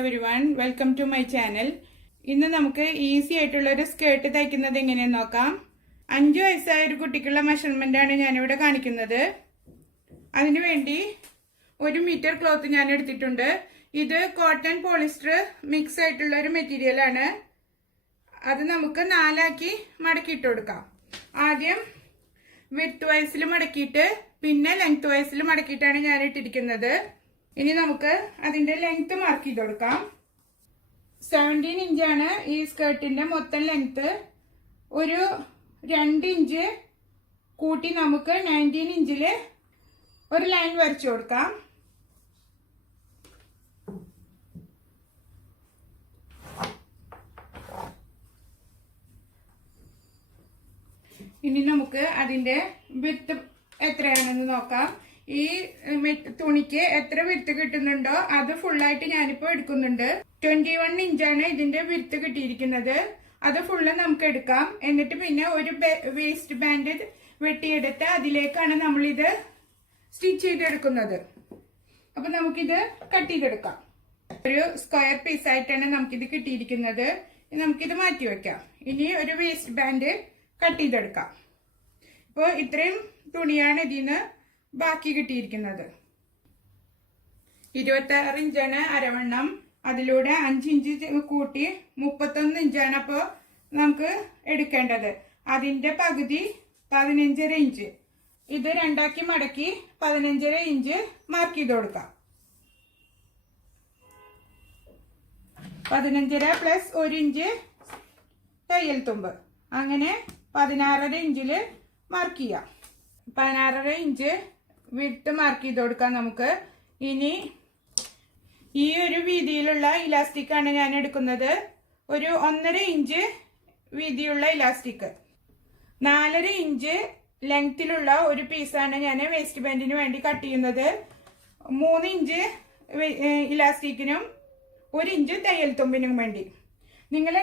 Everyone, welcome to my channel. ഇന്ന് നമുക്ക് easy ആയിട്ടുള്ള ഒരു സ്കേർട്ട് തയ്ക്കുന്നത് എങ്ങനെയെന്ന് നോക്കാം. 5 വയസ്സായ ഒരു കുട്ടിക്കുള്ള മെഷർമെന്റ് ആണ് ഞാനിവിടെ കാണിക്കുന്നത്. അതിനുവേണ്ടി 1 മീറ്റർ ക്ലോത്ത് ഞാൻ എടുത്തിട്ടുണ്ട്. ഇത് കോട്ടൺ പോളിസ്റ്റർ മിക്സ് ആയിട്ടുള്ള ഒരു മെറ്റീരിയൽ ആണ്. അത് നമുക്ക് 4 ആക്കി മടക്കിയിട്ട് കൊടുക്കാം. ആദ്യം വിഡ്ത് വൈസിൽ മടക്കിയിട്ട് പിന്നെ ലെങ്ത് വൈസിൽ മടക്കിയിട്ടാണ് ഞാൻ ഇട്ടിരിക്കുന്നത്. ഇനി നമുക്ക് അതിന്റെ ലെങ്ത് മാർക്ക് ചെയ്ത് കൊടുക്കാം. 17 ഇഞ്ചാണ് ഈ സ്കേർട്ടിന്റെ മൊത്തം ലെങ്ത്. ഒരു 2 ഇഞ്ച് കൂട്ടി നമുക്ക് 19 ഇഞ്ചില് ഒരു ലൈൻ വരച്ചു കൊടുക്കാം. ഇനി നമുക്ക് അതിന്റെ വിഡ്ത് എത്രയാണെന്ന് നോക്കാം. ഈ തുണിക്ക് എത്ര വിഡ്ത് കിട്ടുന്നുണ്ടോ അത് ഫുള്ളായിട്ട് ഞാനിപ്പോ എടുക്കുന്നുണ്ട്. 21 ഇഞ്ചാണ് ഇതിന്റെ വിഡ്ത് കിട്ടിയിരിക്കുന്നത്. അത് ഫുള്ള് നമുക്ക് എടുക്കാം. എന്നിട്ട് പിന്നെ ഒരു വേസ്റ്റ് ബാൻഡ് വെട്ടിയെടുത്ത് അതിലേക്കാണ് നമ്മളിത് സ്റ്റിച്ച് ചെയ്തെടുക്കുന്നത്. അപ്പൊ നമുക്കിത് കട്ട് ചെയ്തെടുക്കാം. ഒരു സ്ക്വയർ പീസ് ആയിട്ടാണ് നമുക്കിത് കിട്ടിയിരിക്കുന്നത്. നമുക്കിത് മാറ്റി വെക്കാം. ഇനി ഒരു വേസ്റ്റ് ബാൻഡ് കട്ട് ചെയ്തെടുക്കാം. ഇപ്പോൾ ഇത്രയും തുണിയാണ് ഇതിന്ന് ബാക്കി കിട്ടിയിരിക്കുന്നത്. 26 ഇഞ്ചാണ് അരവണ്ണം. അതിലൂടെ 5 ഇഞ്ച് കൂട്ടി 31 ഇഞ്ചാണ് അപ്പോൾ നമുക്ക് എടുക്കേണ്ടത്. അതിന്റെ പകുതി 15.5 ഇഞ്ച്. ഇത് 2 ആക്കി മടക്കി 15.5 ഇഞ്ച് മാർക്ക് ചെയ്ത് കൊടുക്കാം. 15.5 പ്ലസ് 1 ഇഞ്ച് തയ്യൽ തുമ്പ്, അങ്ങനെ 16.5 ഇഞ്ചില് മാർക്ക് ചെയ്യാം. 16.5 ഇഞ്ച് വിഡ്ത് മാർക്ക് ചെയ്ത് കൊടുക്കാം നമുക്ക്. ഇനി ഈ ഒരു വീതിയിലുള്ള ഇലാസ്റ്റിക് ആണ് ഞാൻ എടുക്കുന്നത്. ഒരു 1.5 ഇഞ്ച് വീതിയുള്ള ഇലാസ്റ്റിക്. 4.5 ഇഞ്ച് ലെങ്തിലുള്ള ഒരു പീസാണ് ഞാൻ വേസ്റ്റ് ബാൻഡിന് വേണ്ടി കട്ട് ചെയ്യുന്നത്. 3 ഇഞ്ച് ഇലാസ്റ്റിക്കിനും 1 ഇഞ്ച് തയ്യൽ തുമ്പിനും വേണ്ടി. നിങ്ങൾ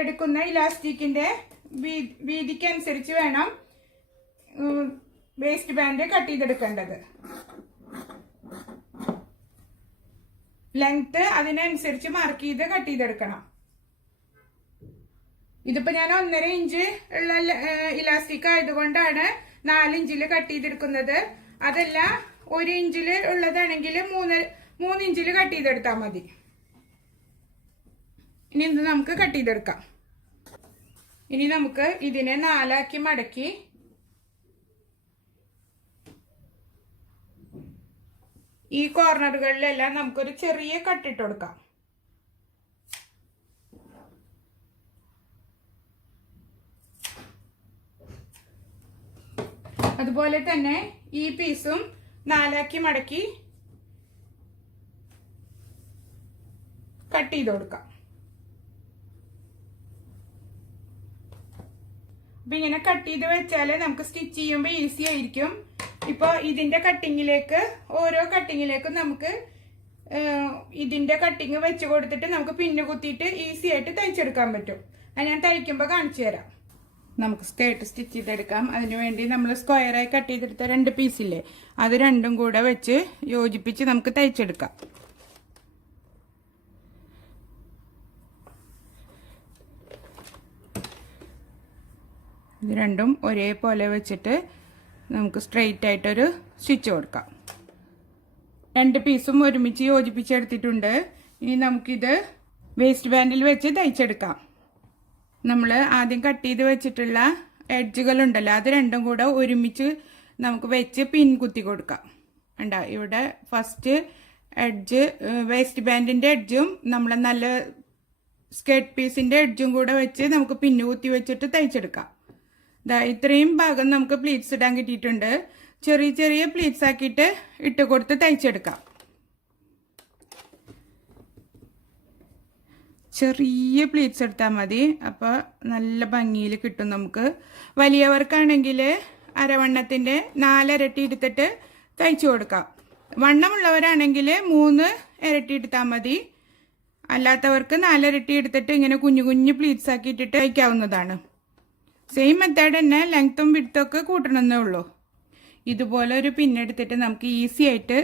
എടുക്കുന്ന ഇലാസ്റ്റിക്കിന്റെ വീതിക്കനുസരിച്ച് വേണം വേസ്റ്റ് ബാൻഡ് കട്ട് ചെയ്തെടുക്കേണ്ടത്. ലെങ്ത് അതിനനുസരിച്ച് മാർക്ക് ചെയ്ത് കട്ട് ചെയ്തെടുക്കണം. ഇതിപ്പോ ഞാൻ 1.5 ഇഞ്ച് ഉള്ള ഇലാസ്റ്റിക് ആയതുകൊണ്ടാണ് 4 ഇഞ്ചില് കട്ട് ചെയ്തെടുക്കുന്നത്. അതല്ല 1 ഇഞ്ചില് ഉള്ളതാണെങ്കിൽ 3 ഇഞ്ചില് കട്ട് ചെയ്തെടുത്താൽ മതി. ഇനി ഇത് നമുക്ക് കട്ട് ചെയ്തെടുക്കാം. ഇനി നമുക്ക് ഇതിനെ 4 ആക്കി മടക്കി ഈ കോർണറുകളിലെല്ലാം നമുക്കൊരു ചെറിയ കട്ടിട്ട് കൊടുക്കാം. അതുപോലെ തന്നെ ഈ പീസും 4 ആക്കി മടക്കി കട്ട് ചെയ്ത് കൊടുക്കാം. അപ്പൊ ഇങ്ങനെ കട്ട് ചെയ്ത് വെച്ചാല് നമുക്ക് സ്റ്റിച്ച് ചെയ്യുമ്പോൾ ഈസി ആയിരിക്കും. ഇപ്പൊ ഇതിന്റെ കട്ടിങ്ങിലേക്ക് ഓരോ കട്ടിങ്ങിലേക്കും നമുക്ക് ഇതിന്റെ കട്ടിങ് വെച്ച് കൊടുത്തിട്ട് നമുക്ക് പിന്നു കുത്തിയിട്ട് ഈസി ആയിട്ട് തയ്ച്ചെടുക്കാൻ പറ്റും. അത് ഞാൻ തയ്ക്കുമ്പോൾ കാണിച്ചു തരാം. നമുക്ക് സ്കേർട്ട് സ്റ്റിച്ച് ചെയ്തെടുക്കാം. അതിനുവേണ്ടി നമ്മൾ സ്ക്വയറായി കട്ട് ചെയ്തെടുത്ത 2 പീസില്ലേ, അത് രണ്ടും കൂടെ വെച്ച് യോജിപ്പിച്ച് നമുക്ക് തയ്ച്ചെടുക്കാം. ഇത് രണ്ടും ഒരേപോലെ വെച്ചിട്ട് നമുക്ക് സ്ട്രെയിറ്റ് ആയിട്ടൊരു സ്റ്റിച്ച് കൊടുക്കാം. 2 പീസും ഒരുമിച്ച് യോജിപ്പിച്ചെടുത്തിട്ടുണ്ട്. ഇനി നമുക്കിത് വേസ്റ്റ് ബാൻഡിൽ വെച്ച് തയ്ച്ചെടുക്കാം. നമ്മൾ ആദ്യം കട്ട് ചെയ്ത് വെച്ചിട്ടുള്ള എഡ്ജുകൾ ഉണ്ടല്ലോ, അത് രണ്ടും കൂടെ ഒരുമിച്ച് നമുക്ക് വെച്ച് പിൻ കുത്തി കൊടുക്കാം. കണ്ടോ, ഇവിടെ ഫസ്റ്റ് എഡ്ജ് വേസ്റ്റ് ബാൻഡിന്റെ എഡ്ജും നമ്മളെ നല്ല സ്കേർട്ട് പീസിന്റെ എഡ്ജും കൂടെ വെച്ച് നമുക്ക് പിന്നു കുത്തി വെച്ചിട്ട് തയ്ച്ചെടുക്കാം. ഇത്രയും ഭാഗം നമുക്ക് പ്ലീറ്റ്സ് ഇടാൻ കിട്ടിയിട്ടുണ്ട്. ചെറിയ ചെറിയ പ്ലീറ്റ്സ് ആക്കിയിട്ട് ഇട്ട് കൊടുത്ത് തയ്ച്ചെടുക്കാം. ചെറിയ പ്ലീറ്റ്സ് എടുത്താൽ മതി, അപ്പോൾ നല്ല ഭംഗിയിൽ കിട്ടും നമുക്ക്. വലിയവർക്കാണെങ്കിൽ അരവണ്ണത്തിന്റെ 4 ഇരട്ടി എടുത്തിട്ട് തയ്ച്ചു കൊടുക്കാം. വണ്ണമുള്ളവരാണെങ്കിൽ 3 ഇരട്ടി എടുത്താൽ മതി. അല്ലാത്തവർക്ക് 4 ഇരട്ടി എടുത്തിട്ട് ഇങ്ങനെ കുഞ്ഞു കുഞ്ഞു പ്ലീറ്റ്സ് ആക്കിയിട്ടിട്ട് തയ്ക്കാവുന്നതാണ്. സെയിം മെത്തേഡ് തന്നെ ലെങ്ത്തും വിഡ്ത്തും ഒക്കെ കൂട്ടണമെന്നേ ഉള്ളൂ. ഇതുപോലെ ഒരു പിന്നെടുത്തിട്ട് നമുക്ക് ഈസി ആയിട്ട്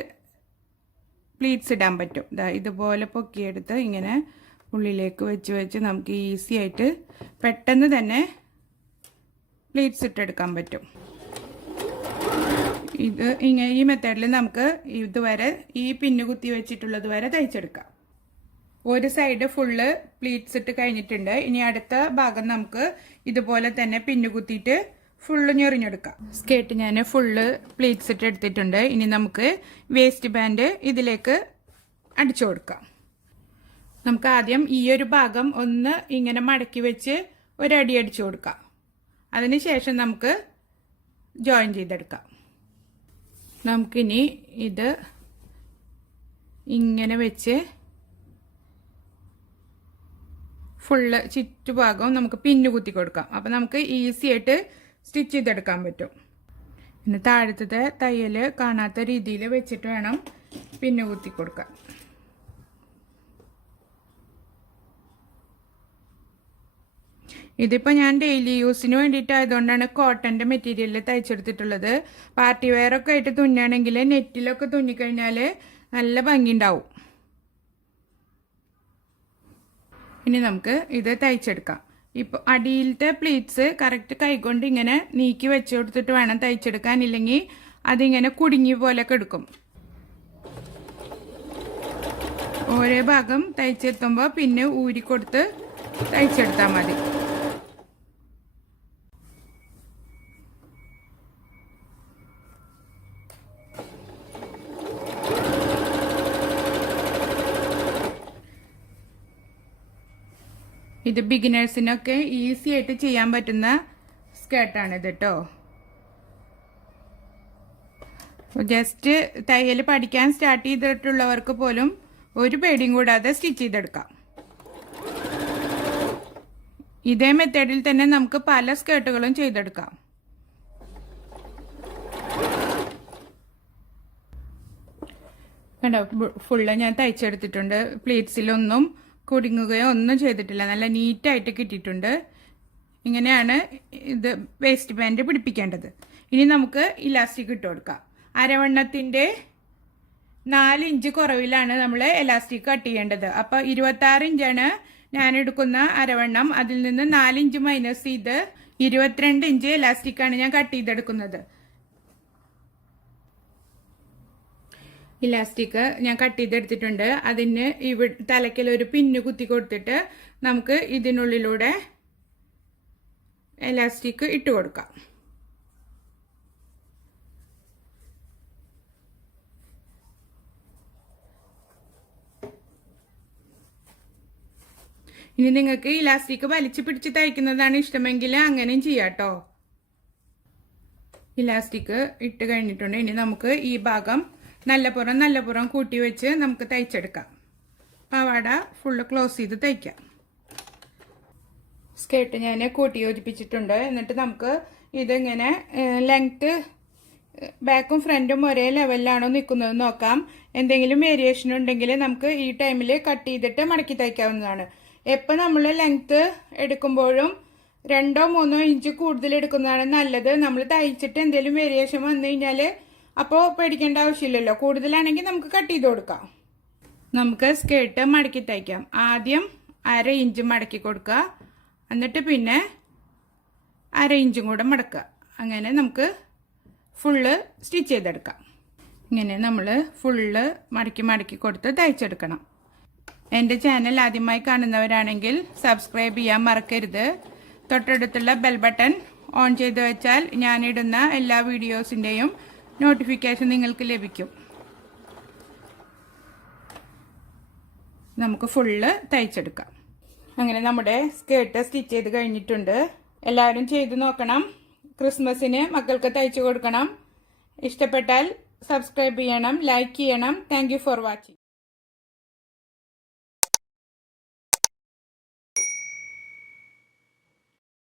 പ്ലീറ്റ്സ് ഇടാൻ പറ്റും. ഇതുപോലെ പൊക്കിയെടുത്ത് ഇങ്ങനെ ഉള്ളിലേക്ക് വെച്ച് നമുക്ക് ഈസി ആയിട്ട് പെട്ടെന്ന് തന്നെ പ്ലീറ്റ്സ് ഇട്ടെടുക്കാൻ പറ്റും. ഇത് ഇങ്ങനെ ഈ മെത്തേഡിൽ നമുക്ക് ഇതുവരെ ഈ പിന്നു കുത്തി വെച്ചിട്ടുള്ളത് വരെ തയ്ച്ചെടുക്കാം. ഒരു സൈഡ് ഫുള്ള് പ്ലീറ്റ്സ് ഇട്ട് കഴിഞ്ഞിട്ടുണ്ട്. ഇനി അടുത്ത ഭാഗം നമുക്ക് ഇതുപോലെ തന്നെ പിന്നു കുത്തിയിട്ട് ഫുള്ള് ഞെറിഞ്ഞെടുക്കാം. സ്കേർട്ട് ഞാൻ ഫുള്ള് പ്ലീറ്റ്സ് ഇട്ട് എടുത്തിട്ടുണ്ട്. ഇനി നമുക്ക് വേസ്റ്റ് ബാൻഡ് ഇതിലേക്ക് അടിച്ചു കൊടുക്കാം. നമുക്ക് ആദ്യം ഈ ഒരു ഭാഗം ഒന്ന് ഇങ്ങനെ മടക്കി വെച്ച് ഒരടി അടിച്ചു കൊടുക്കാം. അതിനുശേഷം നമുക്ക് ജോയിൻ ചെയ്തെടുക്കാം. നമുക്കിനി ഇത് ഇങ്ങനെ വെച്ച് ഫുള്ള് ചുറ്റുഭാഗവും നമുക്ക് പിന്നു കുത്തി കൊടുക്കാം. അപ്പം നമുക്ക് ഈസി ആയിട്ട് സ്റ്റിച്ച് ചെയ്തെടുക്കാൻ പറ്റും. പിന്നെ താഴത്തെ തയ്യൽ കാണാത്ത രീതിയിൽ വെച്ചിട്ട് വേണം പിന്നു കുത്തി കൊടുക്കാൻ. ഇതിപ്പോൾ ഞാൻ ഡെയിലി യൂസിന് വേണ്ടിയിട്ടായതുകൊണ്ടാണ് കോട്ടൻ്റെ മെറ്റീരിയലിൽ തയ്ച്ചെടുത്തിട്ടുള്ളത്. പാർട്ടി വെയറൊക്കെ ആയിട്ട് തുന്നുകയാണെങ്കിൽ നെറ്റിലൊക്കെ തുന്നിക്കഴിഞ്ഞാൽ നല്ല ഭംഗിയുണ്ടാവും. ഇനി നമുക്ക് ഇത് തയ്ച്ചെടുക്കാം. ഇപ്പോൾ അടിയിലത്തെ പ്ലീറ്റ്സ് കറക്റ്റ് കൈകൊണ്ട് ഇങ്ങനെ നീക്കി വെച്ച് കൊടുത്തിട്ട് വേണം തയ്ച്ചെടുക്കാൻ, ഇല്ലെങ്കിൽ അതിങ്ങനെ കുടുങ്ങി പോലെയൊക്കെ എടുക്കും. ഓരോ ഭാഗം തയ്ച്ചെത്തുമ്പോൾ പിന്നെ ഊരിക്കൊടുത്ത് തയ്ച്ചെടുത്താൽ മതി. ഇത് ബിഗിനേഴ്സിനൊക്കെ ഈസി ആയിട്ട് ചെയ്യാൻ പറ്റുന്ന സ്കേർട്ടാണിത് കേട്ടോ. ജസ്റ്റ് തയ്യൽ പഠിക്കാൻ സ്റ്റാർട്ട് ചെയ്തിട്ടുള്ളവർക്ക് പോലും ഒരു പേടിയും കൂടാതെ സ്റ്റിച്ച് ചെയ്തെടുക്കാം. ഇതേ മെത്തേഡിൽ തന്നെ നമുക്ക് പല സ്കേർട്ടുകളും ചെയ്തെടുക്കാം. കണ്ടോ, ഫുള്ള് ഞാൻ തയ്ച്ചെടുത്തിട്ടുണ്ട്. പ്ലീറ്റ്സിലൊന്നും കുടുങ്ങുകയോ ഒന്നും ചെയ്തിട്ടില്ല. നല്ല നീറ്റായിട്ട് കിട്ടിയിട്ടുണ്ട്. ഇങ്ങനെയാണ് ഇത് വേസ്റ്റ് ബാൻഡ് പിടിപ്പിക്കേണ്ടത്. ഇനി നമുക്ക് ഇലാസ്റ്റിക് ഇട്ട് കൊടുക്കാം. അരവണ്ണത്തിൻ്റെ 4 ഇഞ്ച് കുറവിലാണ് നമ്മൾ എലാസ്റ്റിക് കട്ട് ചെയ്യേണ്ടത്. അപ്പോൾ 26 ഇഞ്ചാണ് ഞാൻ എടുക്കുന്ന അരവണ്ണം. അതിൽ നിന്ന് 4 ഇഞ്ച് മൈനസ് ചെയ്ത് 22 ഇഞ്ച് എലാസ്റ്റിക്കാണ് ഞാൻ കട്ട് ചെയ്തെടുക്കുന്നത്. ഇലാസ്റ്റിക് ഞാൻ കട്ട് ചെയ്തെടുത്തിട്ടുണ്ട്. അതിന് തലയ്ക്കൽ ഒരു പിന്നു കുത്തി കൊടുത്തിട്ട് നമുക്ക് ഇതിനുള്ളിലൂടെ എലാസ്റ്റിക് ഇട്ട് കൊടുക്കാം. ഇനി നിങ്ങൾക്ക് ഇലാസ്റ്റിക് വലിച്ചു പിടിച്ച് തയ്ക്കുന്നതാണ് ഇഷ്ടമെങ്കിൽ അങ്ങനെയും ചെയ്യാട്ടോ. ഇലാസ്റ്റിക് ഇട്ട് കഴിഞ്ഞിട്ടുണ്ട്. ഇനി നമുക്ക് ഈ ഭാഗം നല്ലപുറം കൂട്ടി വെച്ച് നമുക്ക് തയ്ച്ചെടുക്കാം. പാവാട ഫുള്ള് ക്ലോസ് ചെയ്ത് തയ്ക്കാം. സ്കേർട്ട് ഞാൻ കൂട്ടി യോജിപ്പിച്ചിട്ടുണ്ട്. എന്നിട്ട് നമുക്ക് ഇതിങ്ങനെ ലെങ്ത്ത് ബാക്കും ഫ്രണ്ടും ഒരേ ലെവലിലാണോ നിൽക്കുന്നത് നോക്കാം. എന്തെങ്കിലും വേരിയേഷൻ ഉണ്ടെങ്കിൽ നമുക്ക് ഈ ടൈമിൽ കട്ട് ചെയ്തിട്ട് മടക്കി തയ്ക്കാവുന്നതാണ്. എപ്പോൾ നമ്മൾ ലെങ്ത്ത് എടുക്കുമ്പോഴും 2-3 ഇഞ്ച് കൂടുതൽ എടുക്കുന്നതാണ് നല്ലത്. നമ്മൾ തയ്ച്ചിട്ട് എന്തെങ്കിലും വേരിയേഷൻ വന്നു കഴിഞ്ഞാൽ അപ്പോൾ പേടിക്കേണ്ട ആവശ്യമില്ലല്ലോ. കൂടുതലാണെങ്കിൽ നമുക്ക് കട്ട് ചെയ്ത് കൊടുക്കാം. നമുക്ക് സ്കേർട്ട് മടക്കി തയ്ക്കാം. ആദ്യം 1/2 ഇഞ്ച് മടക്കി കൊടുക്കുക, എന്നിട്ട് പിന്നെ 1/2 ഇഞ്ചും കൂടെ മടക്കുക. അങ്ങനെ നമുക്ക് ഫുള്ള് സ്റ്റിച്ച് ചെയ്തെടുക്കാം. ഇങ്ങനെ നമ്മൾ ഫുള്ള് മടക്കി കൊടുത്ത് തയ്ച്ചെടുക്കണം. എൻ്റെ ചാനൽ ആദ്യമായി കാണുന്നവരാണെങ്കിൽ സബ്സ്ക്രൈബ് ചെയ്യാൻ മറക്കരുത്. തൊട്ടടുത്തുള്ള ബെൽ ബട്ടൺ ഓൺ ചെയ്ത് വെച്ചാൽ ഞാനിടുന്ന എല്ലാ വീഡിയോസിൻ്റെയും നോട്ടിഫിക്കേഷൻ നിങ്ങൾക്ക് ലഭിക്കും. നമുക്ക് ഫുള്ള് തയ്ച്ചെടുക്കാം. അങ്ങനെ നമ്മുടെ സ്കേർട്ട് സ്റ്റിച്ച് ചെയ്ത് കഴിഞ്ഞിട്ടുണ്ട്. എല്ലാവരും ചെയ്ത് നോക്കണം. ക്രിസ്മസിന് മക്കൾക്ക് തയ്ച്ചു കൊടുക്കണം. ഇഷ്ടപ്പെട്ടാൽ സബ്സ്ക്രൈബ് ചെയ്യണം, ലൈക്ക് ചെയ്യണം. Thank you for watching.